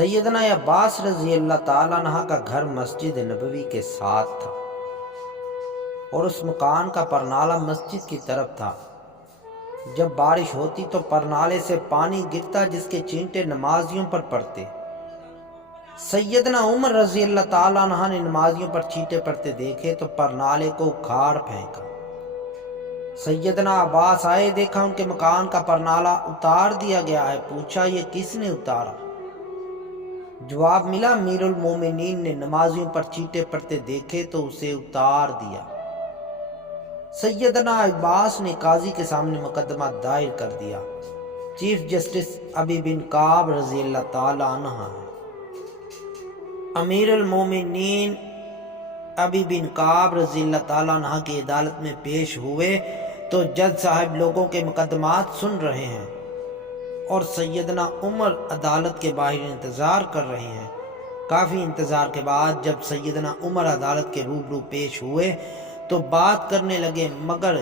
سیدنا عباس رضی اللہ تعالیٰ عنہ کا گھر مسجد نبوی کے ساتھ تھا اور اس مکان کا پرنالہ مسجد کی طرف تھا۔ جب بارش ہوتی تو پرنالے سے پانی گرتا جس کے چینٹے نمازیوں پر پڑتے۔ سیدنا عمر رضی اللہ تعالیٰ عنہ نے نمازیوں پر چینٹے پڑتے دیکھے تو پرنالے کو اکھاڑ پھینکا۔ سیدنا عباس آئے، دیکھا ان کے مکان کا پرنالہ اتار دیا گیا ہے۔ پوچھا یہ کس نے اتارا؟ جواب ملا امیر المومنین نے نمازیوں پر چینٹے پڑتے دیکھے تو اسے اتار دیا۔ سیدنا عباس نے قاضی کے سامنے مقدمہ دائر کر دیا۔ چیف جسٹس ابی بن کعب رضی اللہ تعالی عنہ ہیں۔ امیر المومنین ابی بن کعب رضی اللہ تعالی عنہ کی عدالت میں پیش ہوئے تو جج صاحب لوگوں کے مقدمات سن رہے ہیں اور سیدنا عمر عدالت کے باہر انتظار کر رہے ہیں۔ کافی انتظار کے بعد جب سیدنا عمر عدالت کے روبرو پیش ہوئے تو بات کرنے لگے، مگر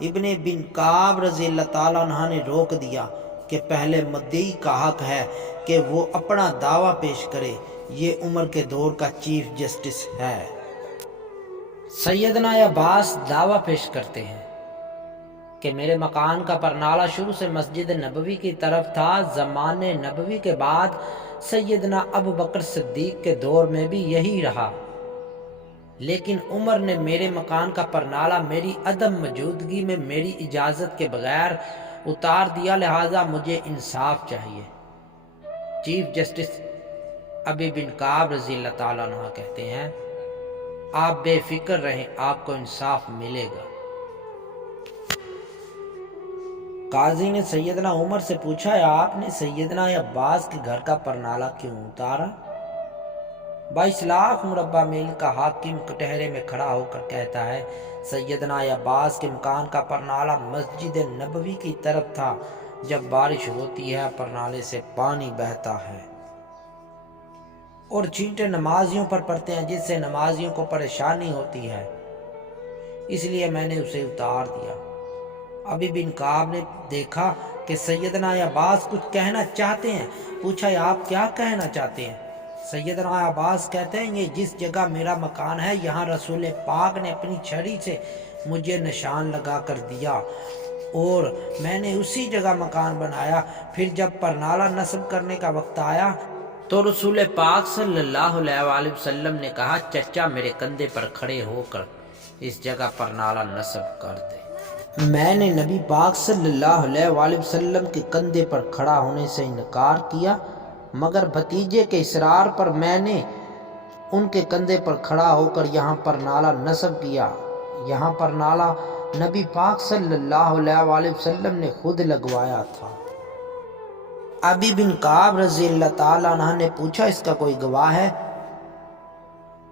ابن بن کعب رضی اللہ تعالیٰ عنہ نے روک دیا کہ پہلے مدعی کا حق ہے کہ وہ اپنا دعویٰ پیش کرے، یہ عمر کے دور کا چیف جسٹس ہے۔ سیدنا عباس دعویٰ پیش کرتے ہیں کہ میرے مکان کا پرنالہ شروع سے مسجد نبوی کی طرف تھا۔ زمانے نبوی کے بعد سیدنا ابو بکر صدیق کے دور میں بھی یہی رہا، لیکن عمر نے میرے مکان کا پرنالہ میری عدم موجودگی میں میری اجازت کے بغیر اتار دیا، لہٰذا مجھے انصاف چاہیے۔ چیف جسٹس ابی بن کعب رضی اللہ تعالیٰ عنہ کہتے ہیں آپ بے فکر رہیں، آپ کو انصاف ملے گا۔ قاضی نے سیدنا عمر سے پوچھا آپ نے سیدنا عباس کے گھر کا پرنالہ کیوں اتارا؟ 22 لاکھ مربع میل کا حاکم کٹہرے میں کھڑا ہو کر کہتا ہے سیدنا عباس کے مکان کا پرنالہ مسجد نبوی کی طرف تھا۔ جب بارش ہوتی ہے پرنالے سے پانی بہتا ہے اور چینٹے نمازیوں پر پڑتے ہیں جس سے نمازیوں کو پریشانی ہوتی ہے، اس لیے میں نے اسے اتار دیا۔ ابی بن کعب نے دیکھا کہ سیدنا عباس کچھ کہنا چاہتے ہیں، پوچھا آپ کیا کہنا چاہتے ہیں؟ سیدنا عباس کہتے ہیں یہ جس جگہ میرا مکان ہے یہاں رسول پاک نے اپنی چھری سے مجھے نشان لگا کر دیا اور میں نے اسی جگہ مکان بنایا۔ پھر جب پرنالہ نصب کرنے کا وقت آیا تو رسول پاک صلی اللہ علیہ وآلہ وسلم نے کہا چچا میرے کندھے پر کھڑے ہو کر اس جگہ پرنالہ نصب کر دے۔ میں نے نبی پاک صلی اللہ علیہ وآلہ وسلم کے کندھے پر کھڑا ہونے سے انکار کیا، مگر بھتیجے کے اصرار پر میں نے ان کے کندھے پر کھڑا ہو کر یہاں پرنالہ نصب کیا۔ یہاں پرنالہ نبی پاک صلی اللہ علیہ وآلہ وسلم نے خود لگوایا تھا۔ ابی بن کعب رضی اللہ تعالیٰ عنہ نے پوچھا اس کا کوئی گواہ ہے؟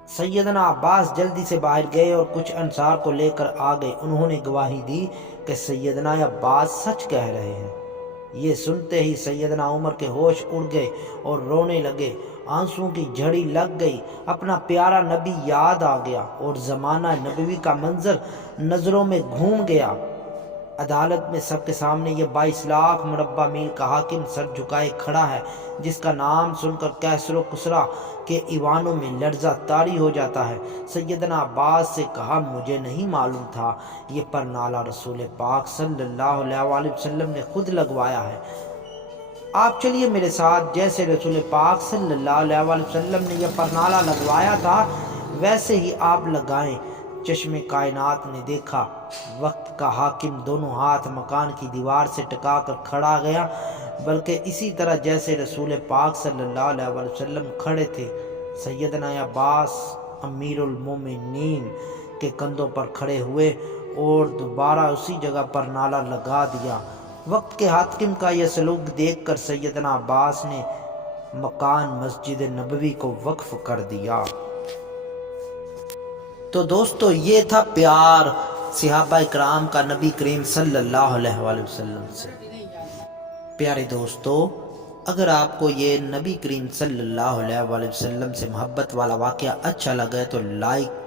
سیدنا عباس جلدی سے باہر گئے اور کچھ انصار کو لے کر آ گئے۔ انہوں نے گواہی دی کہ سیدنا عباس سچ کہہ رہے ہیں۔ یہ سنتے ہی سیدنا عمر کے ہوش اڑ گئے اور رونے لگے، آنسوں کی جھڑی لگ گئی، اپنا پیارا نبی یاد آ گیا اور زمانہ نبوی کا منظر نظروں میں گھوم گیا۔ عدالت میں سب کے سامنے یہ 22 لاکھ مربع میل کا حاکم سر جھکائے کھڑا ہے، جس کا نام سن کر کیسر و کسریٰ کے ایوانوں میں لرزہ طاری ہو جاتا ہے۔ سیدنا عباس سے کہا مجھے نہیں معلوم تھا، یہ پرنالہ رسول پاک صلی اللہ علیہ وآلہ وسلم نے خود لگوایا ہے۔ آپ چلیے میرے ساتھ، جیسے رسول پاک صلی اللہ علیہ وآلہ وسلم نے یہ پرنالہ لگوایا تھا ویسے ہی آپ لگائیں۔ چشم کائنات نے دیکھا، وقت کا حاکم دونوں ہاتھ مکان کی دیوار سے ٹکا کر کھڑا گیا، بلکہ اسی طرح جیسے رسول پاک صلی اللہ علیہ وآلہ وسلم کھڑے تھے۔ سیدنا عباس امیر المومنین کے کندھوں پر کھڑے ہوئے اور دوبارہ اسی جگہ پرنالہ لگا دیا۔ وقت کے حاکم کا یہ سلوک دیکھ کر سیدنا عباس نے مکان مسجد نبوی کو وقف کر دیا۔ تو دوستو یہ تھا پیار صحابہ اکرام کا نبی کریم صلی اللہ علیہ وآلہ وسلم سے۔ پیارے دوستو، اگر آپ کو یہ نبی کریم صلی اللہ علیہ وآلہ وسلم سے محبت والا واقعہ اچھا لگا تو لائک